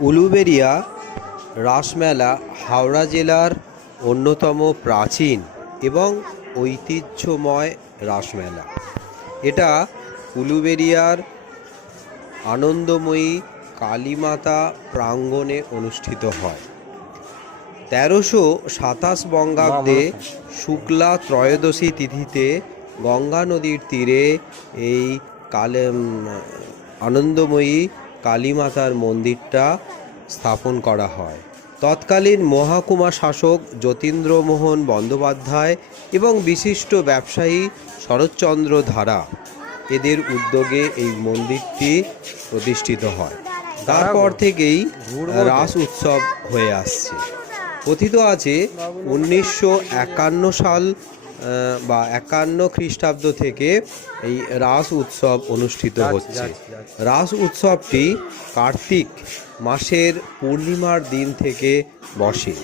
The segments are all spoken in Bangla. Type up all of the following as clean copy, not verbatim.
উলুবেড়িয়া রাসমেলা হাওড়া জেলার অন্যতম প্রাচীন এবং ঐতিহ্যময় রাসমেলা। এটা উলুবেড়িয়ার আনন্দময়ী কালীমাতা প্রাঙ্গণে অনুষ্ঠিত হয়। 1327 বঙ্গাব্দে শুক্লা ত্রয়োদশী তিথিতে গঙ্গা নদীর তীরে এই আনন্দময়ী কালীমাতার মন্দিরটা স্থাপন করা হয়। তৎকালীন মহকুমা শাসক যতীন্দ্রমোহন বন্দ্যোপাধ্যায় এবং বিশিষ্ট ব্যবসায়ী শরৎচন্দ্র ধারা এদের উদ্যোগে এই মন্দিরটি প্রতিষ্ঠিত হয়। তারপর থেকেই রাস উৎসব হয়ে আসছে। কথিত আছে 1951 সাল বা 51 খ্রিস্টাব্দ থেকে এই রাস উৎসব অনুষ্ঠিত হচ্ছে। রাস উৎসবটি কার্তিক মাসের পূর্ণিমার দিন থেকে বসে।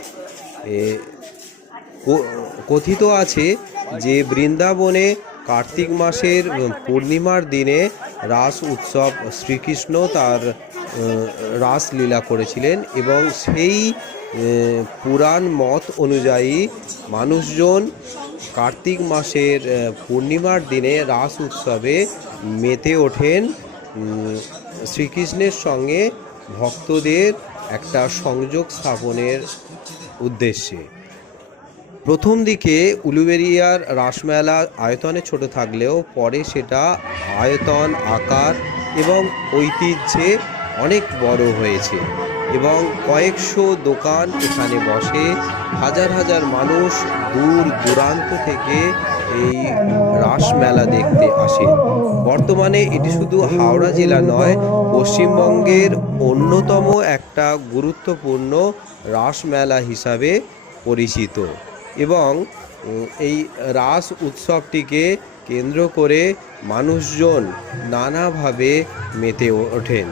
কথিত আছে যে বৃন্দাবনে কার্তিক মাসের পূর্ণিমার দিনে রাস উৎসব শ্রীকৃষ্ণ তার রাসলীলা করেছিলেন এবং সেই পুরাণ মত অনুযায়ী মানুষজন কার্তিক মাসের পূর্ণিমার দিনে রাস উৎসবে মেতে ওঠেন শ্রীকৃষ্ণের সঙ্গে ভক্তদের একটা সংযোগ স্থাপনের উদ্দেশ্যে। প্রথম দিকে উলুবেড়িয়ার রাসমেলা আয়তনে ছোট থাকলেও পরে সেটা আয়তন, আকার এবং ঐতিহ্যে অনেক বড় হয়েছে এবং কয়েকশো দোকান এখানে বসে। হাজার হাজার মানুষ দূর দূরান্ত থেকে এই রাসমেলা দেখতে আসে। বর্তমানে এটি শুধু হাওড়া জেলা নয়, পশ্চিমবঙ্গের অন্যতম একটা গুরুত্বপূর্ণ রাসমেলা হিসাবে পরিচিত এবং এই রাস উৎসবটিকে কেন্দ্র করে মানুষজন নানাভাবে মেতে ওঠেন।